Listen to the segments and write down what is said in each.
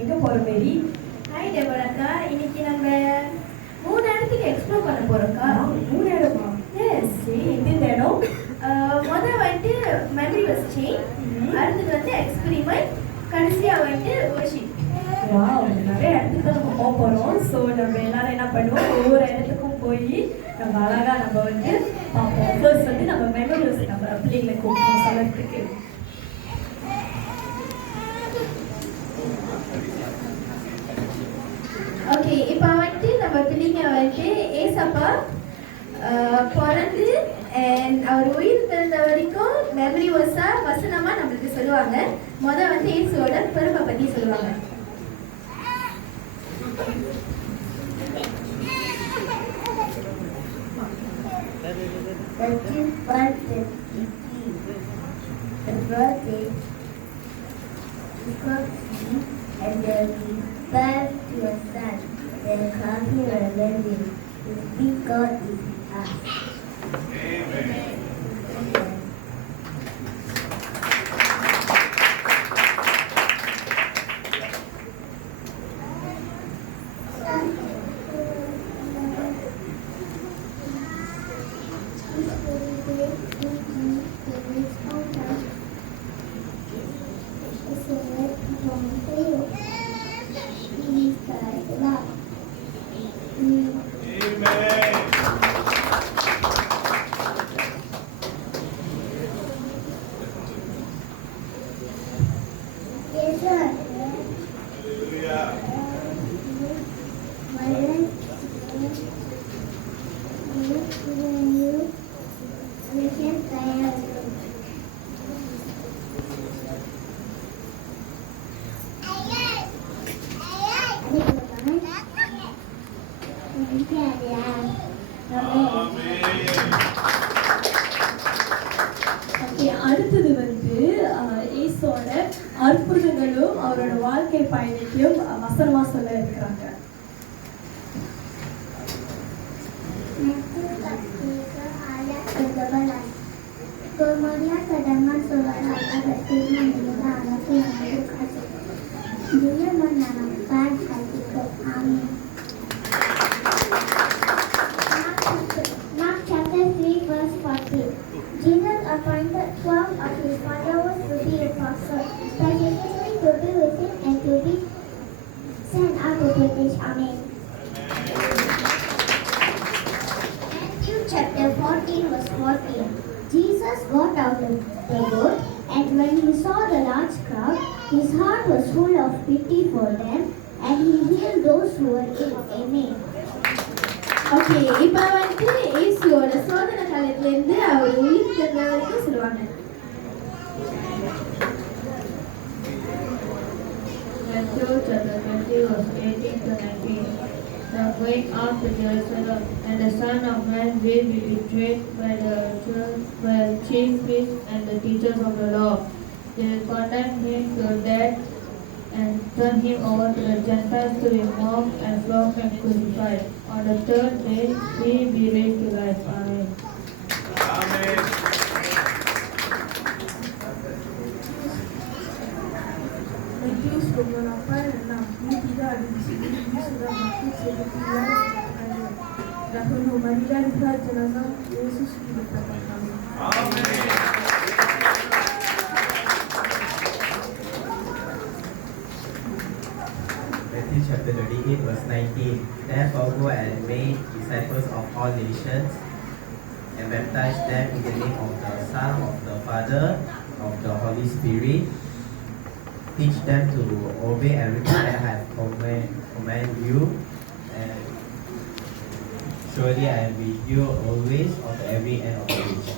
எங்க போறோம் மேரி? ஹாய் டெபோராக்கா, இன்னைக்கு நம்ம 3 இடத்துக்கு எக்ஸ்ப்ளோர் பண்ண போறோம்க்கா. 3 இடமா? எஸ். சரி, எந்த இடம்? முதல் வந்துட்டு மெமரி பஸ் செயின், அடுத்தது வந்து எக்ஸ்பெரிமெண்ட், கடைசியா வந்துட்டு வர்ஷிப். வாவ், நிறைய இடத்துக்கு தான் நம்ம போக போறோம். ஸோ நம்ம எல்லாரும் என்ன பண்ணுவோம், ஒவ்வொரு இடத்துக்கும் போய் நம்ம அழகா நம்ம வந்து பார்ப்போம். ஃபர்ஸ்ட் வந்து நம்ம மெமரிஸ் நம்ம பிள்ளைங்களை கூப்பிட்டு சொல்றதுக்கு. ஓகே, இப்போ வந்துட்டு நம்ம பிள்ளைங்க வந்துட்டு ஏசப்பா பிறந்து அவர் உயிர் திறந்த வரைக்கும் மெமரி வசனமா நம்மளுக்கு சொல்லுவாங்க. வந்து ஏசுவோட பெருமை பத்தி சொல்லுவாங்க. And there will be birth to a son, then a coffee or a baby. The big God is us. Amen. அடுத்தது வந்து இயேசுவோட அற்புதங்களும் அவரோட வாழ்க்கை பயணத்தையும் வசனமா சொல்ல இருக்கிறாங்க. Kemudian terdengar suara berfirman inilah anakku yang aku kasih. Dia menanamkan hatiku. Amin. Mark chapter 3 verse 40. Jesus appointed 12 of his followers to be apostles, specifically to be with him and to be sent out to preach. Amen. Matthew chapter 14 verse 14. Jesus got out of the boat, and when he saw the large crowd, his heart was full of pity for them, and he healed those who were ill. Amen. Okay, இப்போ வந்துட்டு இயேசுவோட சோதனை காலத்துல இருந்து அவர் உயிர் திறந்த வரைக்கும் சொல்லுவாங்க. Matthew chapter 20 verse 18 to 19. The way up to Jerusalem, and the Son of Man will be betrayed by the chief priests and the teachers of the law. They will condemn him to death and turn him over to the Gentiles to be mocked and flogged and crucified. On the third day, he will be raised to life. Amen. Amen. Deus beberapa enam ini tidak ada di sini. Ini sudah mati sekitar dahulu. Marilah lihat jenazah Yesus di depan kami. Amen. Matthew chapter 28 verse 19. Therefore go and make disciples of all nations and baptize them in the name of the Son, of the Father, of the Holy Spirit. Teach them to obey everything that I have command you, and surely I am with you always of every end of the age.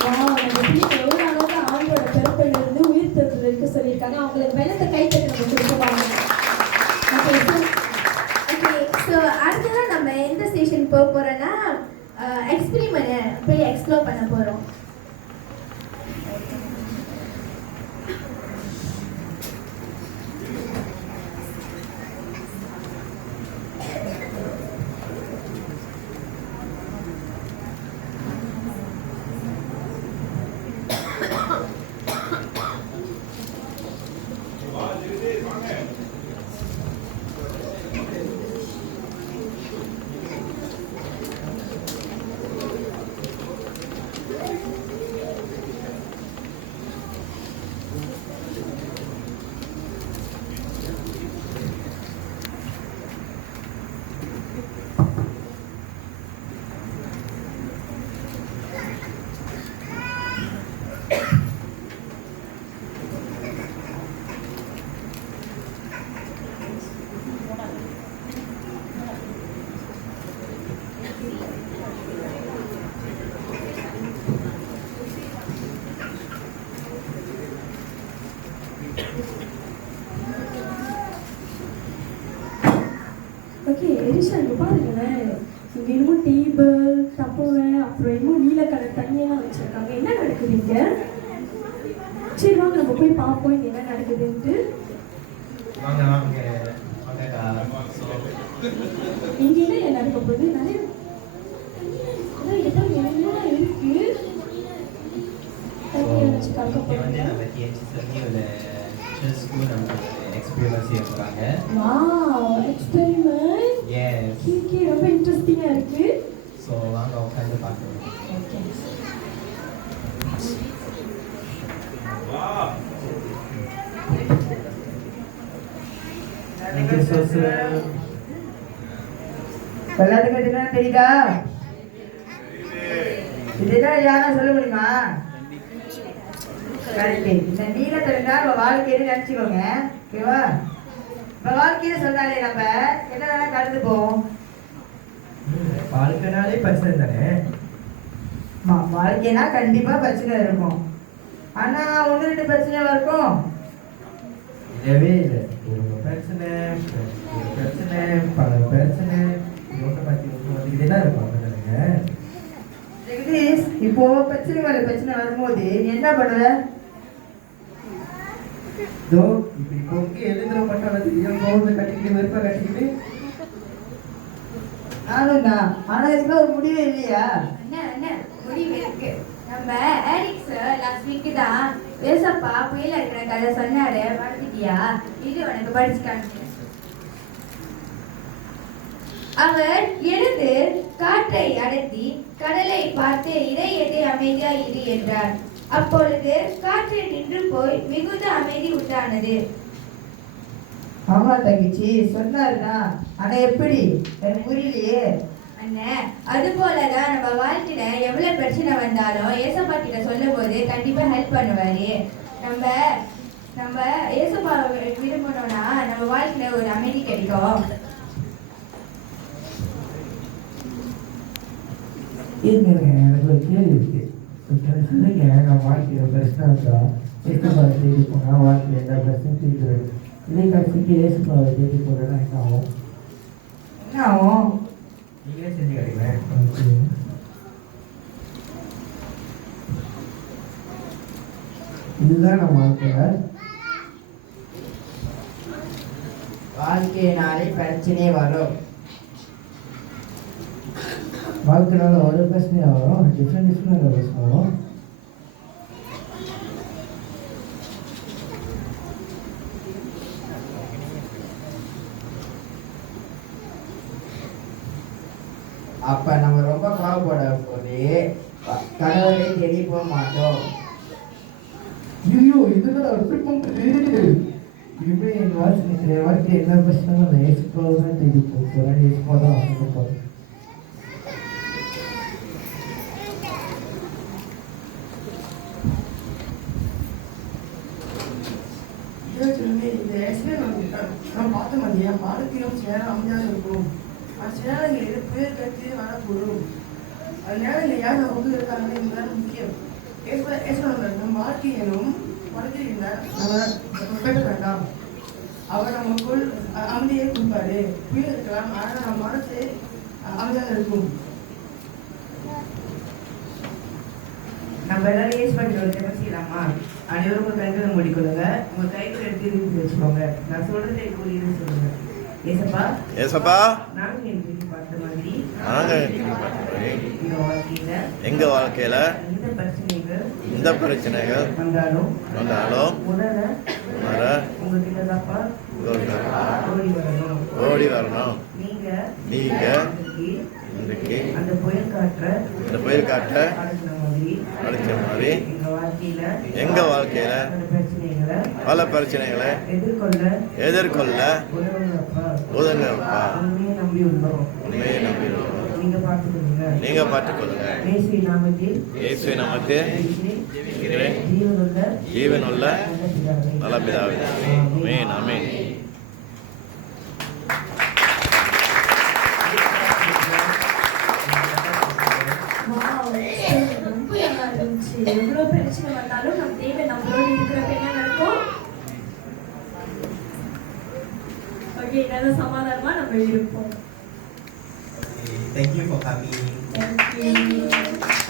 எவ்வளவு அழகா ஆண்டோட பிறப்பில் இருந்து உயிர் தத்துவதற்கு சொல்லியிருக்காங்க. அவங்களுக்கு வெள்ளத்தை கைத்தட்டு நம்ம கொடுத்துருவாங்க. ஓகே, ஸோ அடுத்ததான் நம்ம எந்த ஸ்டேஷன் போக போறோம்னா எக்ஸ்பெரிமெண்ட் போய் எக்ஸ்ப்ளோர் பண்ண போறோம். ஓகே எரிஷா இங்கே பாருங்களேன், இங்கே என்னமோ டேபிள் தப்புவை அப்புறம் என்னமோ நீல கலர் தண்ணியெல்லாம் வச்சுருக்காங்க. என்ன நடக்குது இங்கே? சரி வாங்க நம்ம போய் பார்ப்போம் இங்கே என்ன நடக்குதுன்ட்டு. வாங்க வாங்க வாங்கக்கா. இங்கே என்ன நடக்க போகுது? நிறைய இடம் என்ன இருக்கு? தண்ணியை வச்சு கலக்க இங்கே வந்து போகிறாங்க. நம்ம டிஎன்சிஎஸ்ல ஸ்கூல் நம்ம எக்ஸ்பீரியன்ஸ் செய்ய போகிறாங்க. Wow, experiment. எஸ். ஓகே, ரொம்ப இன்ட்ரெஸ்டிங்காக இருக்கு. ஸோ வாங்க உட்காந்து பார்க்கலாம். Okay. Thank you, so sir. எல்லாத்துக்கும் என்ன தெரியுதா? இதுதான் யாரும் சொல்ல முடியுமா? கரெக்ட். இந்த நீளத்தை இருந்தா நம்ம வாழ்க்கையில நினைச்சுக்கோங்க. ஓகேவா? நம்ம வாழ்க்கையில சொன்னாலே நம்ம என்ன வேணா கடந்து போவோம். வாழ்க்கைனாலே பிரச்சனை தானே. வாழ்க்கைனா கண்டிப்பா பிரச்சனை இருக்கும். ஆனா ஒன்று ரெண்டு பிரச்சனை இருக்கும். இல்லவே இல்லை. ஒரு பிரச்சனை பல பிரச்சனை வந்துக்கிட்டே தான் இருப்பாங்க தானுங்க. ஜெகதீஷ், இப்போ பிரச்சனை மேல பிரச்சனை வரும்போது நீ என்ன பண்ணுவ? இதோ இப்படி பொங்கி எழுதுற மட்டும் வந்து கட்டிக்கிட்டு வெறுப்பா கட்டிக்கிட்டு நானும் தான். ஆனா இதுக்கு ஒரு முடிவே இல்லையா? என்ன முடிவு இருக்கு. நம்ம ஆரிக்ஸ் லாஸ்ட் வீக் தான் ஏசப்பா புயல் இருக்கிற கதை சொன்னாரு, மறந்துட்டியா? இது உனக்கு படிச்சுக்காங்க. அவர் எழுந்து காற்றை அடர்த்தி கடலை பார்த்து இறையதை அமைதியா இரு என்றார். அப்பொழுது காற்று நின்று போய் மிகுந்த அமைதி உண்டானது. ஆமா தங்கச்சி, சொன்னாருதான். ஆனா எப்படி? எனக்கு புரியலையே. அண்ணன், அது போலதான் நம்ம வாழ்க்கையில எவ்வளவு பிரச்சனை வந்தாலும் ஏசப்பா கிட்ட சொல்லும் போது கண்டிப்பா ஹெல்ப் பண்ணுவாரு. நம்ம நம்ம ஏசப்பாவை விரும்பணும்னா நம்ம வாழ்க்கையில ஒரு அமைதி கிடைக்கும். எனக்கு ஒரு கேள்வி இருக்கு. சொல்லுங்க, நான் வாழ்க்கையில் பிரச்சனை வந்தா ஏசுபாவை தேடி போனால் வாழ்க்கையில் எல்லா பிரச்சனையும் தீர்க்குறது. இதே கடைசிக்கு ஏசுபாவை தேடி போகிறதா என்ன ஆகும்? என்ன ஆகும்? நீங்களே செஞ்சு கிடைக்கிறேன். இதுதான் நம்ம வாழ்க்கையில். வாழ்க்கையினாலே பிரச்சனையே வரும். வாழ்க்கையினால ஒரு பிரச்சனையாக வரும், டிஃப்ரெண்ட் பிரச்சனை வரும். அப்ப நம்ம ரொம்ப கோவப்பட போது கடவுளை தேடி போக மாட்டோம். ஐயோ, இதுதான் அப்படி பண்ணுறது. இனிமேல் என் வாழ்க்கை எல்லா பிரச்சனையும் அந்த ஏசுபாவை தான் தேடி போகிறேன். ஏசுபா தான் வாங்க போகிறேன். நான் பார்த்த மாதிரியா வாழ்க்கையும் சேரம் அமைதியாக இருக்கும். அது சேரங்கள் எடுத்து கட்டி வரக்கூடும். அது நேரங்கள் யார் வந்து இருக்காங்க என்பதுதான் முக்கியம். நம்ம வாழ்க்கையிலும் வாழ்க்கையில் நம்ம பேச வேண்டாம். அவர் நமக்குள் அமைதியை கொடுப்பாரு. புயல் இருக்கலாம், ஆனால் நம்ம மனசு அமைதியாக இருக்கும். நம்ம எல்லாரும் ஏஸ் பண்ணிட்டு ஒரு டைம் செய்யலாமா? அனைவரும் உங்க கைகளை மூடிக்கொள்ளுங்க. உங்க கைகளை எடுத்து இருந்து வச்சுக்கோங்க. நான் சொல்றதை கூறியது சொல்லுங்க. ஏசப்பா, ஏசப்பா, நாங்க இன்னைக்கு பார்த்த மாதிரி எங்க வாழ்க்கையில இந்த பிரச்சனைகள் வந்தாலும் உங்ககிட்ட தான்ப்பா ஓடி வரணும். நீங்க இன்றைக்கு அந்த புயல் காற்ற அடிச்ச மாதிரி எங்க வாழ்க்கையில பல பிரச்சனைகளை எதிர்கொள்ள உதவுங்கப்பா. உண்மையை நம்பி நீங்க பார்த்துக்கொள்ளுங்க. இயேசுவின் நாமத்தில் ஜீவனுள்ள நல்ல பிதாவே, ஆமென், ஆமென். ரொம்ப நல்லா இருந்துச்சு. எவ்வளவு பிரச்சனை வந்தாலும் நம்ம தேவை நம்மளோட இருக்கிறப்ப என்ன நடக்கும்? ஓகே நல்ல சமாதானமா நம்ம இருப்போம். Okay, thank you for coming. Thank you.